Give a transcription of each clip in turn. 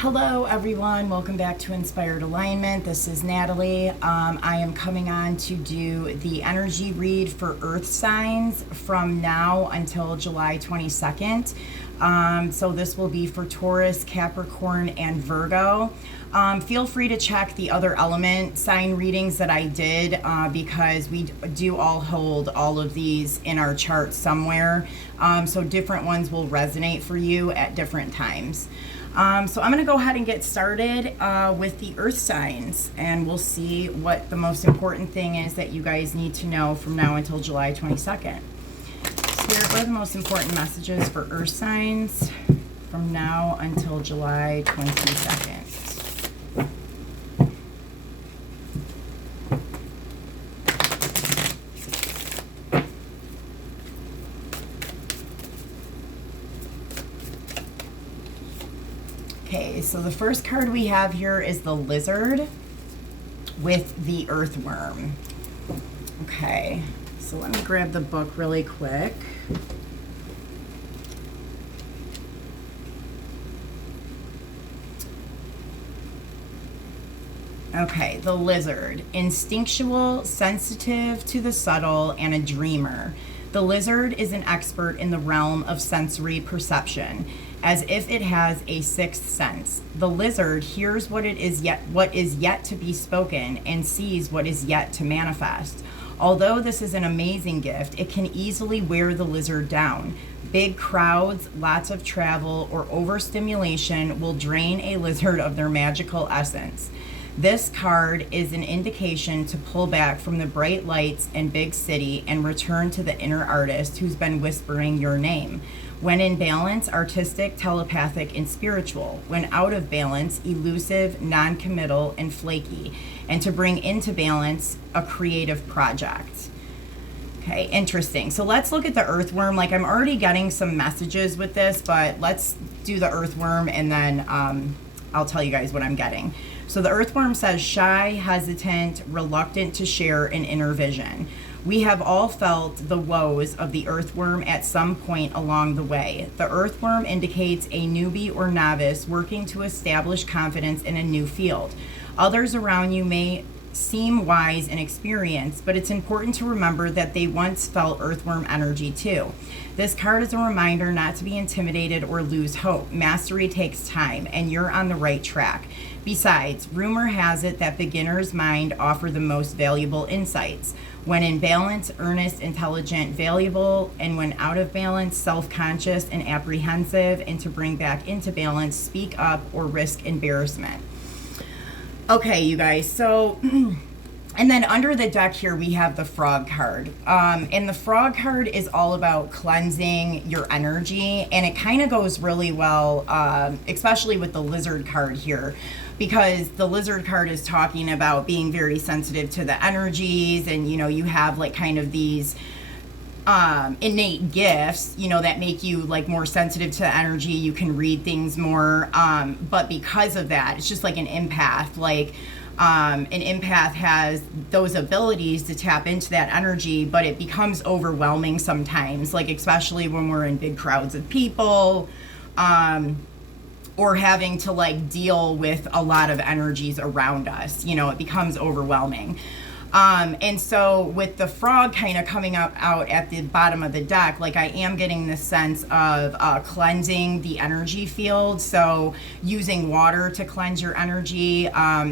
Hello everyone, welcome back to Inspired Alignment. This is Natalie. I am coming on to do the energy read for earth signs from now until July 22nd. So this will be for Taurus, Capricorn, and Virgo. Feel free to check the other element sign readings that I did because we do all hold all of these in our chart somewhere. So different ones will resonate for you at different times. So I'm going to go ahead and get started with the earth signs, and we'll see what the most important thing is that you guys need to know from now until July 22nd. So here are the most important messages for earth signs from now until July 22nd. Okay, so the first card we have here is the lizard with the earthworm. Okay, so let me grab the book really quick. Okay, the lizard, instinctual, sensitive to the subtle, and a dreamer. The lizard is an expert in the realm of sensory perception, as if it has a sixth sense. The lizard hears what is yet to be spoken and sees what is yet to manifest. Although this is an amazing gift, it can easily wear the lizard down. Big crowds, lots of travel, or overstimulation will drain a lizard of their magical essence. This card is an indication to pull back from the bright lights and big city and return to the inner artist who's been whispering your name. When in balance, artistic, telepathic, and spiritual. When out of balance, elusive, non-committal, and flaky. And to bring into balance, a creative project. Okay, interesting. So let's look at the earthworm. Like, I'm already getting some messages with this, but let's do the earthworm and then I'll tell you guys what I'm getting. So the earthworm says shy, hesitant, reluctant to share an inner vision. We have all felt the woes of the earthworm at some point along the way. The earthworm indicates a newbie or novice working to establish confidence in a new field. Others around you may seem wise and experienced, but it's important to remember that they once felt earthworm energy too. This card is a reminder not to be intimidated or lose hope. Mastery takes time, and you're on the right track. Besides, rumor has it that beginner's mind offer the most valuable insights. When in balance, earnest, intelligent, valuable, and when out of balance, self-conscious and apprehensive, and to bring back into balance, speak up or risk embarrassment. Okay, you guys, so, and then under the deck here, we have the frog card. And the frog card is all about cleansing your energy, and it kind of goes really well, especially with the lizard card here, because the lizard card is talking about being very sensitive to the energies, and, you know, you have like kind of these innate gifts, you know, that make you like more sensitive to energy. You can read things more, but because of that, it's just like an empath. Like an empath has those abilities to tap into that energy, but it becomes overwhelming sometimes, like especially when we're in big crowds of people, or having to like deal with a lot of energies around us. You know, it becomes overwhelming. And so with the frog kind of coming out at the bottom of the deck, like I am getting this sense of cleansing the energy field. So using water to cleanse your energy,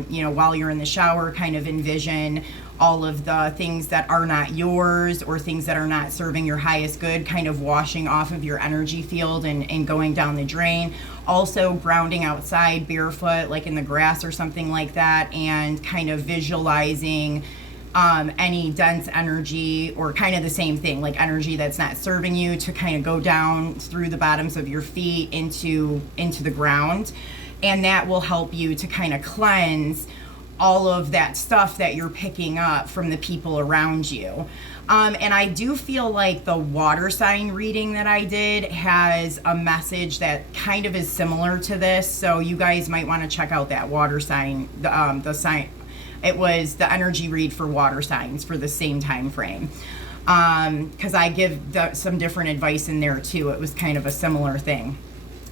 you know, while you're in the shower, kind of envision all of the things that are not yours or things that are not serving your highest good, kind of washing off of your energy field and going down the drain. Also grounding outside barefoot, like in the grass or something like that, and kind of visualizing any dense energy or kind of the same thing, like energy that's not serving you, to kind of go down through the bottoms of your feet into the ground. And that will help you to kind of cleanse all of that stuff that you're picking up from the people around you. And I do feel like the water sign reading that I did has a message that kind of is similar to this. So you guys might want to check out that water sign, the sign. It was the energy read for water signs for the same time frame. Because I give some different advice in there too. It was kind of a similar thing.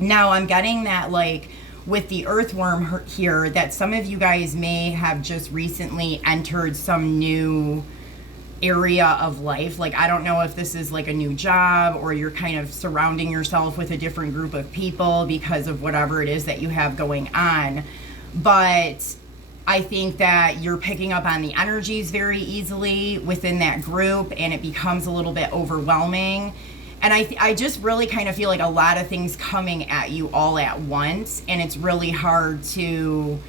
Now I'm getting that, like, with the earthworm here that some of you guys may have just recently entered some new area of life. Like, I don't know if this is like a new job, or you're kind of surrounding yourself with a different group of people because of whatever it is that you have going on. But I think that you're picking up on the energies very easily within that group, and it becomes a little bit overwhelming. And I just really kind of feel like a lot of things coming at you all at once, and it's really hard to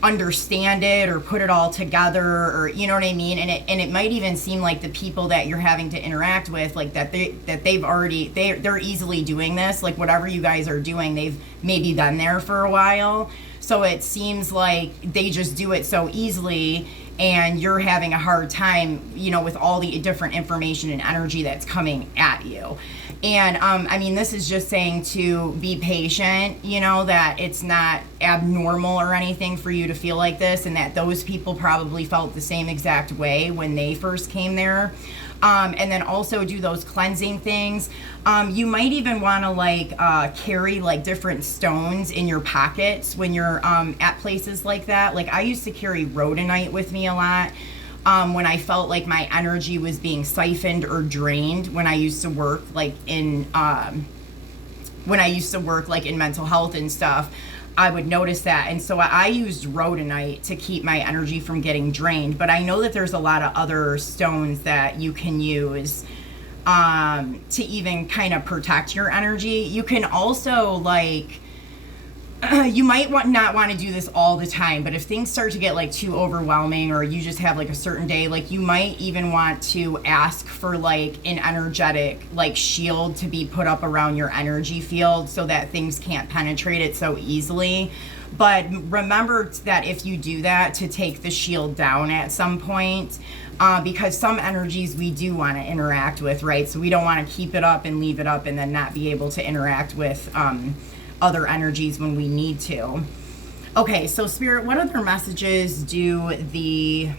understand it or put it all together, or you know what I mean. And it might even seem like the people that you're having to interact with, like they're easily doing this, like whatever you guys are doing, they've maybe been there for a while, so it seems like they just do it so easily, and you're having a hard time, you know, with all the different information and energy that's coming at you. And I mean, this is just saying to be patient, you know, that it's not abnormal or anything for you to feel like this, and that those people probably felt the same exact way when they first came there. And then also do those cleansing things. You might even want to like carry like different stones in your pockets when you're at places like that. Like, I used to carry rhodonite with me a lot when I felt like my energy was being siphoned or drained when I used to work like in mental health and stuff. I would notice that. And so I used rhodonite to keep my energy from getting drained. But I know that there's a lot of other stones that you can use to even kind of protect your energy. You can also like, you might not want to do this all the time, but if things start to get like too overwhelming, or you just have like a certain day, like you might even want to ask for like an energetic like shield to be put up around your energy field so that things can't penetrate it so easily. But remember that if you do that, to take the shield down at some point, because some energies we do want to interact with, right? So we don't want to keep it up and leave it up and then not be able to interact with other energies when we need to. Okay, so Spirit, what other messages this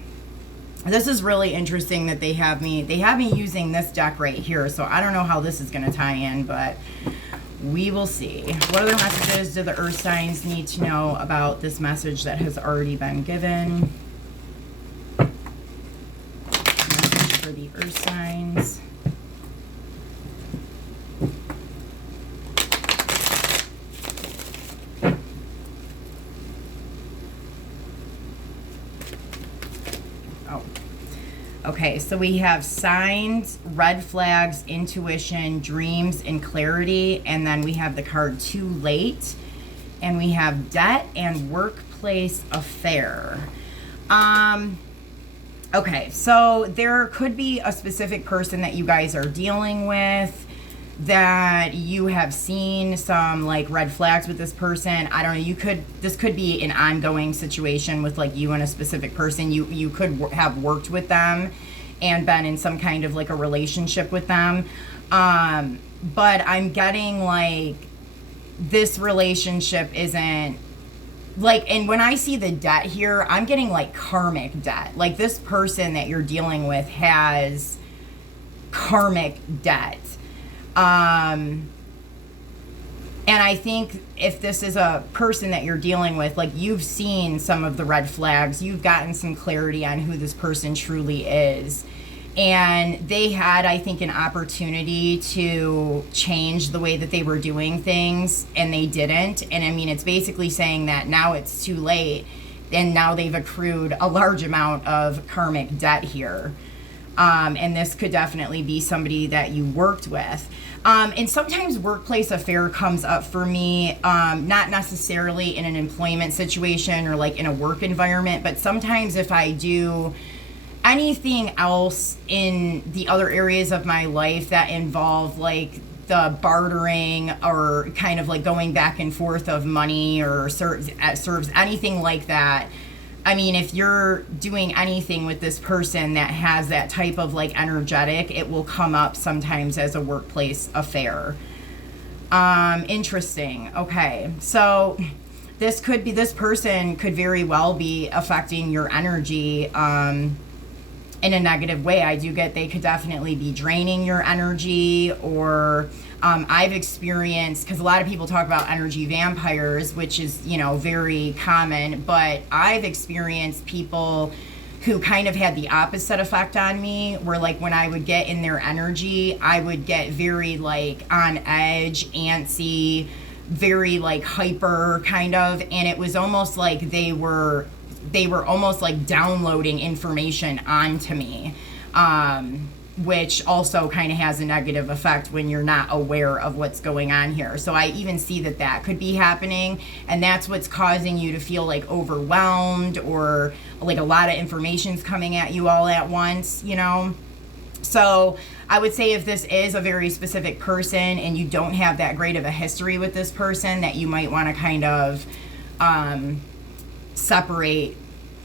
is really interesting that they have me using this deck right here, so I don't know how this is going to tie in, but we will see. What other messages do the earth signs need to know about this message that has already been given? Message for the earth signs. Okay, so we have signs, red flags, intuition, dreams, and clarity. And then we have the card too late. And we have debt and workplace affair. Okay, so there could be a specific person that you guys are dealing with that you have seen some like red flags with this person. I don't know, this could be an ongoing situation with like you and a specific person. You could have worked with them and been in some kind of like a relationship with them. But I'm getting like this relationship isn't like, and when I see the debt here, I'm getting like karmic debt. Like, this person that you're dealing with has karmic debt. And I think if this is a person that you're dealing with, like, you've seen some of the red flags, you've gotten some clarity on who this person truly is. And they had, I think, an opportunity to change the way that they were doing things, and they didn't. And I mean, it's basically saying that now it's too late, and now they've accrued a large amount of karmic debt here. And this could definitely be somebody that you worked with. And sometimes workplace affair comes up for me, not necessarily in an employment situation or like in a work environment, but sometimes if I do anything else in the other areas of my life that involve like the bartering or kind of like going back and forth of money or serves anything like that. I mean, if you're doing anything with this person that has that type of like energetic, it will come up sometimes as a workplace affair. Interesting. Okay. So this person could very well be affecting your energy, in a negative way. I do get they could definitely be draining your energy, or I've experienced, because a lot of people talk about energy vampires, which is, you know, very common, but I've experienced people who kind of had the opposite effect on me, where like when I would get in their energy, I would get very like on edge, antsy, very like hyper kind of, and it was almost like they were almost like downloading information onto me, which also kind of has a negative effect when you're not aware of what's going on here. So I even see that could be happening, and that's what's causing you to feel like overwhelmed, or like a lot of information's coming at you all at once, you know? So I would say if this is a very specific person and you don't have that great of a history with this person, that you might want to kind of separate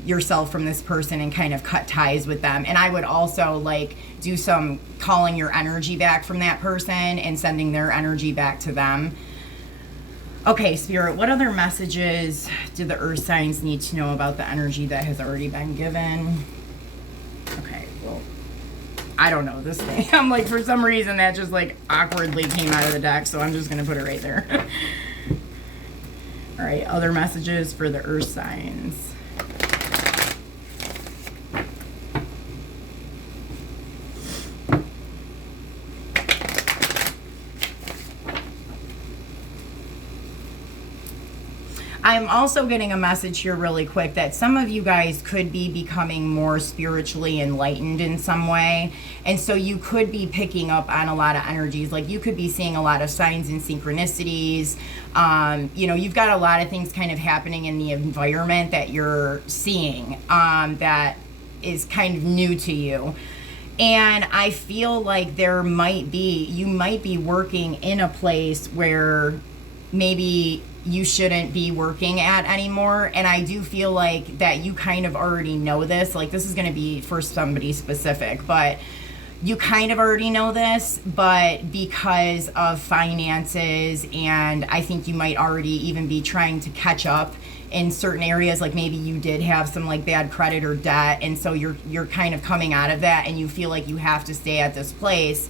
yourself from this person and kind of cut ties with them. And I would also like do some calling your energy back from that person and sending their energy back to them. Okay, Spirit, what other messages do the earth signs need to know about the energy that has already been given? Okay, well, I don't know this thing. I'm like, for some reason that just like awkwardly came out of the deck, so I'm just gonna put it right there. All right, other messages for the earth signs. I'm also getting a message here really quick that some of you guys could be becoming more spiritually enlightened in some way. And so you could be picking up on a lot of energies. Like you could be seeing a lot of signs and synchronicities. You know, you've got a lot of things kind of happening in the environment that you're seeing that is kind of new to you. And I feel like you might be working in a place where maybe you shouldn't be working at anymore. And I do feel like that you kind of already know this. Like this is going to be for somebody specific, but you kind of already know this, but because of finances, and I think you might already even be trying to catch up in certain areas, like maybe you did have some like bad credit or debt, and so you're kind of coming out of that, and you feel like you have to stay at this place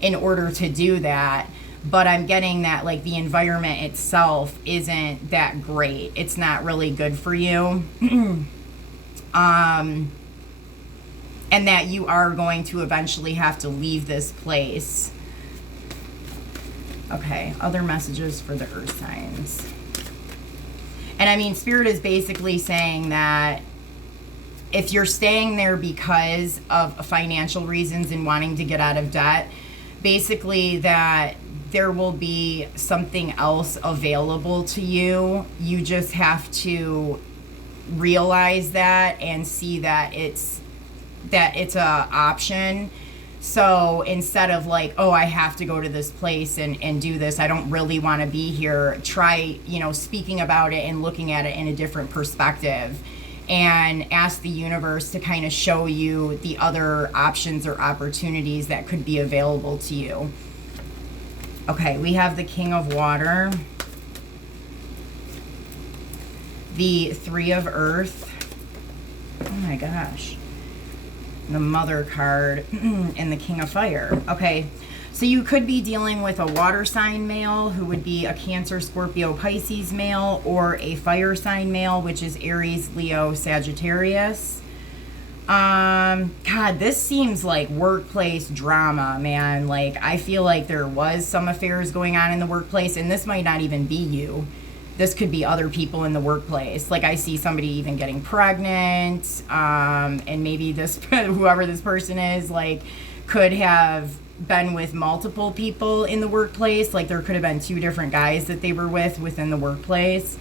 in order to do that. But I'm getting that like the environment itself isn't that great. It's not really good for you. And that you are going to eventually have to leave this place. Okay, other messages for the earth signs. And I mean, Spirit is basically saying that if you're staying there because of financial reasons and wanting to get out of debt, basically that there will be something else available to you. You just have to realize that and see that it's a option. So instead of like, oh, I have to go to this place and do this, I don't really want to be here, try, you know, speaking about it and looking at it in a different perspective, and ask the universe to kind of show you the other options or opportunities that could be available to you. Okay, we have the King of Water, the Three of Earth, oh my gosh, the Mother card, and the King of Fire. Okay, so you could be dealing with a water sign male, who would be a Cancer, Scorpio, Pisces male, or a fire sign male, which is Aries, Leo, Sagittarius. God, this seems like workplace drama, man. Like, I feel like there was some affairs going on in the workplace, and this might not even be you. This could be other people in the workplace. Like, I see somebody even getting pregnant, and maybe this, whoever this person is, like, could have been with multiple people in the workplace. Like, there could have been 2 different guys that they were with within the workplace.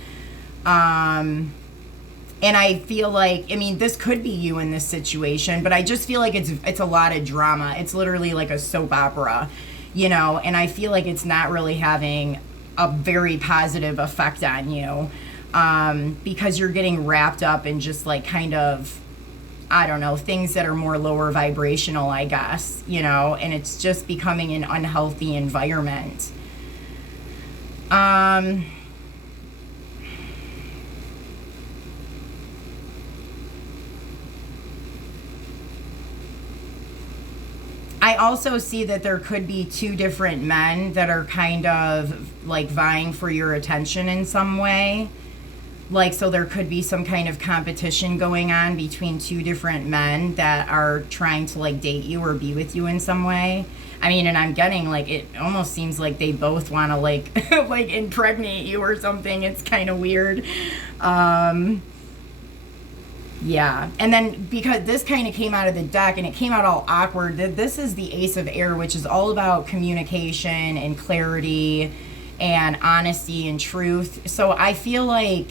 And I feel like, I mean, this could be you in this situation, but I just feel like it's a lot of drama. It's literally like a soap opera, you know, and I feel like it's not really having a very positive effect on you, because you're getting wrapped up in just like kind of, I don't know, things that are more lower vibrational, I guess, you know, and it's just becoming an unhealthy environment. I also see that there could be two different men that are kind of like vying for your attention in some way. Like, so there could be some kind of competition going on between two different men that are trying to like date you or be with you in some way. I mean, and I'm getting like, it almost seems like they both want to like, like impregnate you or something. It's kind of weird. Yeah. And then because this kind of came out of the deck and it came out all awkward, this is the Ace of Air, which is all about communication and clarity and honesty and truth. So I feel like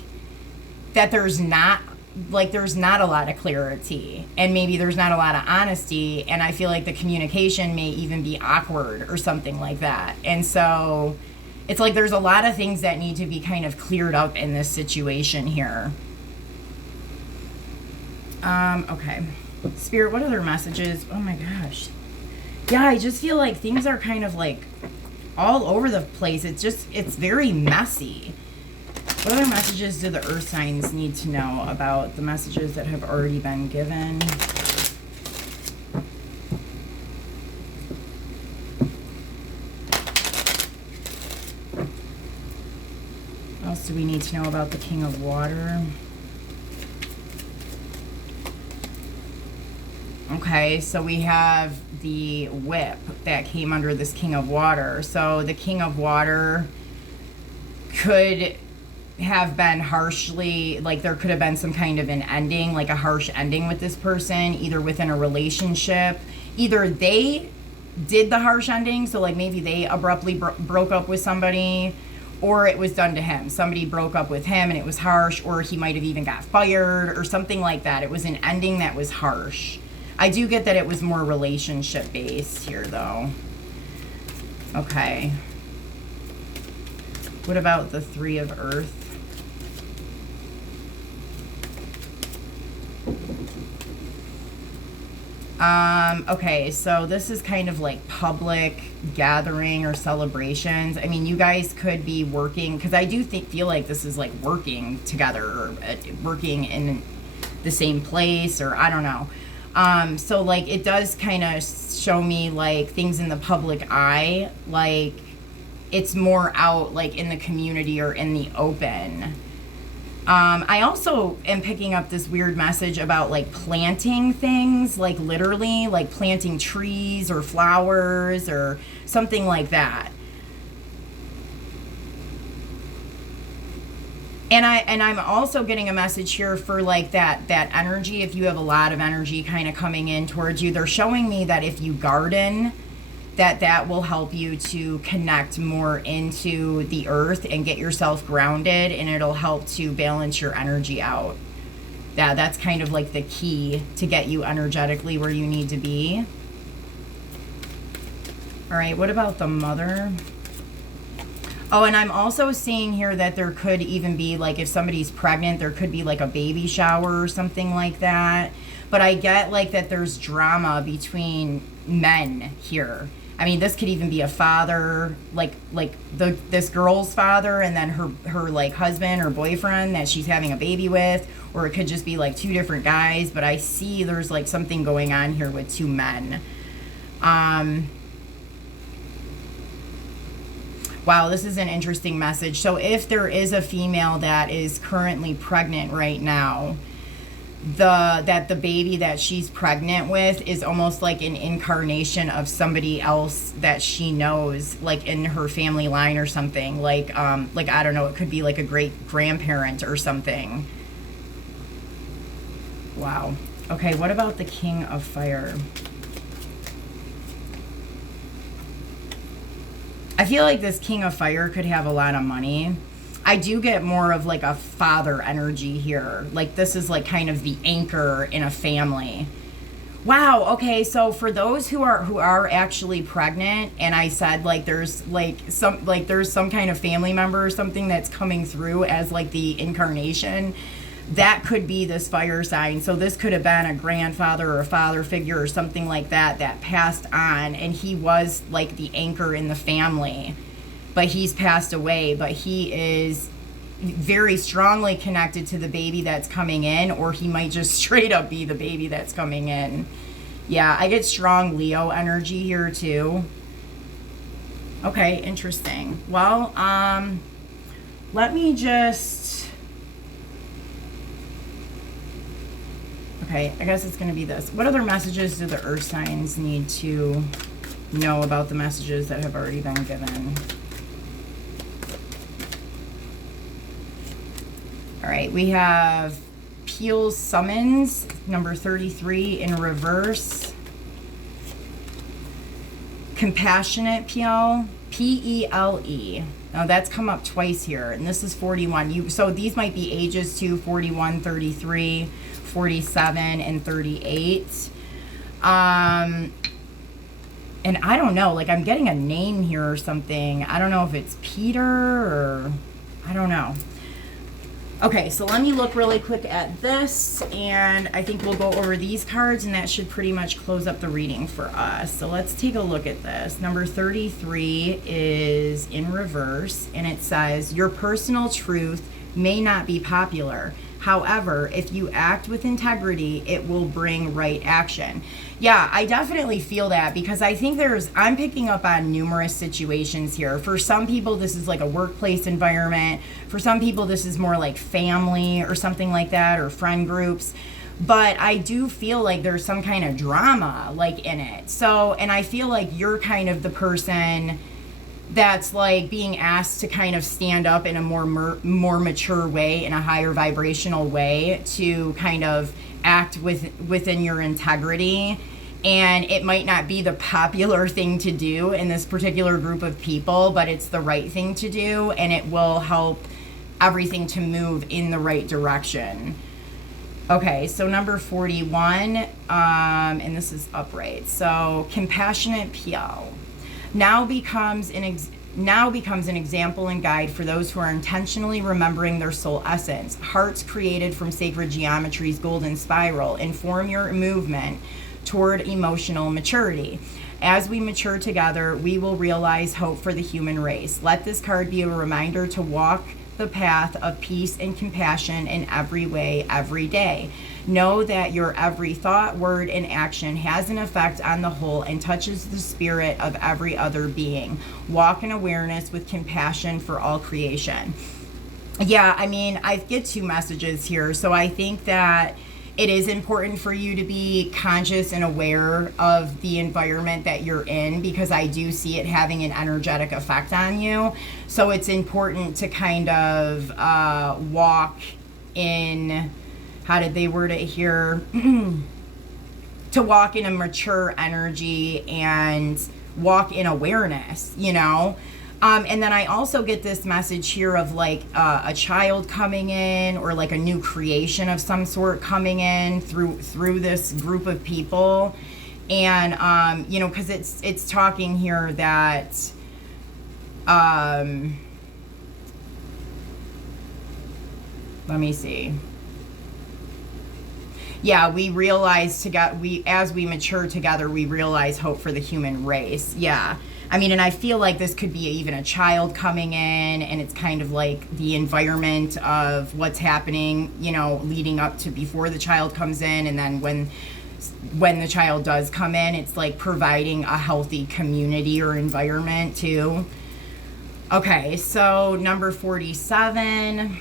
that there's not a lot of clarity, and maybe there's not a lot of honesty, and I feel like the communication may even be awkward or something like that. And so it's like there's a lot of things that need to be kind of cleared up in this situation here. Okay. Spirit, what other messages? Oh my gosh. Yeah, I just feel like things are kind of like all over the place. It's very messy. What other messages do the earth signs need to know about the messages that have already been given? What else do we need to know about the King of Water? Okay, so we have the whip that came under this King of Water. So the King of Water could have been harshly, like there could have been some kind of an ending, like a harsh ending with this person, either within a relationship. Either they did the harsh ending, so like maybe they abruptly broke up with somebody, or it was done to him. Somebody broke up with him and it was harsh, or he might have even got fired or something like that. It was an ending that was harsh. I do get that it was more relationship based here though. Okay. What about the Three of Earth? Okay, so this is kind of like public gathering or celebrations. I mean, you guys could be working, because I do feel like this is like working together, or working in the same place, or I don't know. So like it does kind of show me like things in the public eye, like it's more out like in the community or in the open. I also am picking up this weird message about like planting things, like literally like planting trees or flowers or something like that. And I'm also getting a message here for like that energy. If you have a lot of energy kind of coming in towards you, they're showing me that if you garden, that will help you to connect more into the earth and get yourself grounded, and it'll help to balance your energy out. Yeah, that's kind of like the key to get you energetically where you need to be. All right, what about the Mother? Oh, and I'm also seeing here that there could even be, like, if somebody's pregnant, there could be like a baby shower or something like that. But I get like that there's drama between men here. I mean, this could even be a father, like this girl's father, and then her like husband or boyfriend that she's having a baby with, or it could just be like two different guys. But I see there's like something going on here with two men. Wow, this is an interesting message. So if there is a female that is currently pregnant right now, that the baby that she's pregnant with is almost like an incarnation of somebody else that she knows, like in her family line or something. Like I don't know, it could be like a great grandparent or something. Wow. Okay, what about the King of Fire? I feel like this King of Fire could have a lot of money. I do get more of like a father energy here. Like this is like kind of the anchor in a family. Wow, okay, so for those who are actually pregnant, and I said like there's some kind of family member or something that's coming through as like the incarnation, that could be this fire sign. So this could have been a grandfather or a father figure or something like that passed on, and he was like the anchor in the family, but he's passed away. But he is very strongly connected to the baby that's coming in, or he might just straight up be the baby that's coming in. Yeah, I get strong Leo energy here too. Okay, interesting. Well, let me just... Okay, I guess it's going to be this. What other messages do the earth signs need to know about the messages that have already been given? All right, we have Peel's Summons, number 33 in reverse. Compassionate Peel, P-E-L-E. Now that's come up twice here, and this is 41. So these might be ages too, 41, 33, 47, and 38. And I don't know, like I'm getting a name here or something. I don't know if it's Peter or I don't know. Okay, so let me look really quick at this, and I think we'll go over these cards, and that should pretty much close up the reading for us. So let's take a look at this. Number 33 is in reverse, and it says, your personal truth may not be popular. However, if you act with integrity, it will bring right action. Yeah, I definitely feel that, because I think I'm picking up on numerous situations here. For some people, this is like a workplace environment. For some people, this is more like family or something like that, or friend groups. But I do feel like there's some kind of drama like in it. So, and I feel like you're kind of the person that's like being asked to kind of stand up in a more mature way, in a higher vibrational way, to kind of act within your integrity. And it might not be the popular thing to do in this particular group of people, but it's the right thing to do, and it will help everything to move in the right direction. Okay, so number 41, and this is upright. So compassionate Peel now becomes an example and guide for those who are intentionally remembering their soul essence. Hearts created from sacred geometry's golden spiral inform your movement toward emotional maturity. As we mature together, we will realize hope for the human race. Let this card be a reminder to walk the path of peace and compassion in every way, every day. Know that your every thought, word, and action has an effect on the whole and touches the spirit of every other being. Walk in awareness with compassion for all creation. Yeah, I mean, I get two messages here. So I think that it is important for you to be conscious and aware of the environment that you're in, because I do see it having an energetic effect on you. So it's important to kind of walk in, how did they word it here? To walk in a mature energy and walk in awareness, you know? And then I also get this message here of like a child coming in, or like a new creation of some sort coming in through this group of people. And, you know, because it's talking here that, let me see. Yeah, we realize as we mature together, we realize hope for the human race. Yeah. I mean, and I feel like this could be even a child coming in, and it's kind of like the environment of what's happening, you know, leading up to before the child comes in. And then when the child does come in, it's like providing a healthy community or environment too. Okay, so number 47.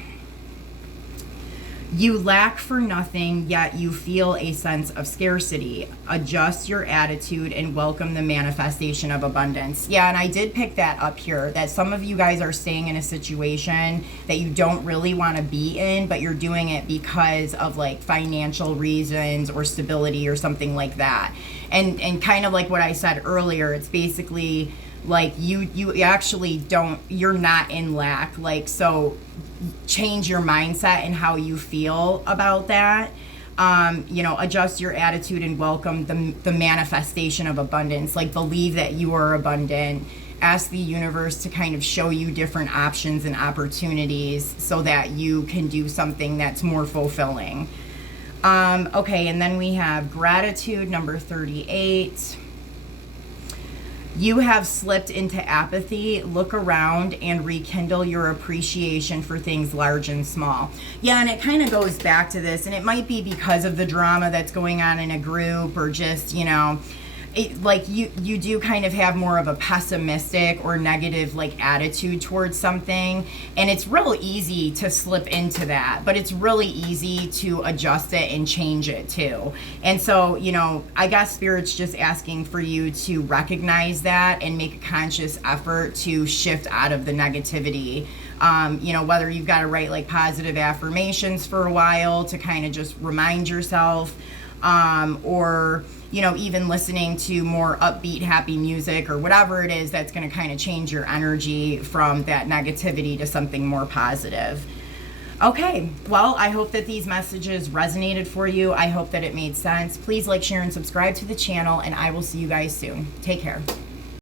You lack for nothing, yet you feel a sense of scarcity. Adjust your attitude and welcome the manifestation of abundance. Yeah, and I did pick that up here, that some of you guys are staying in a situation that you don't really want to be in, but you're doing it because of like financial reasons or stability or something like that. And kind of like what I said earlier, it's basically like you actually you're not in lack. Like, so change your mindset and how you feel about that. You know, adjust your attitude and welcome the manifestation of abundance. Like, believe that you are abundant. Ask the universe to kind of show you different options and opportunities so that you can do something that's more fulfilling. Okay, and then we have gratitude, number 38. You have slipped into apathy. Look around and rekindle your appreciation for things large and small. Yeah, and it kind of goes back to this, and it might be because of the drama that's going on in a group, or just, like you do kind of have more of a pessimistic or negative like attitude towards something, and it's real easy to slip into that, but it's really easy to adjust it and change it too. And so, I guess Spirit's just asking for you to recognize that and make a conscious effort to shift out of the negativity. Whether you've got to write like positive affirmations for a while to kind of just remind yourself, or even listening to more upbeat, happy music, or whatever it is that's going to kind of change your energy from that negativity to something more positive. Okay, well, I hope that these messages resonated for you. I hope that it made sense. Please like, share, and subscribe to the channel, and I will see you guys soon. Take care.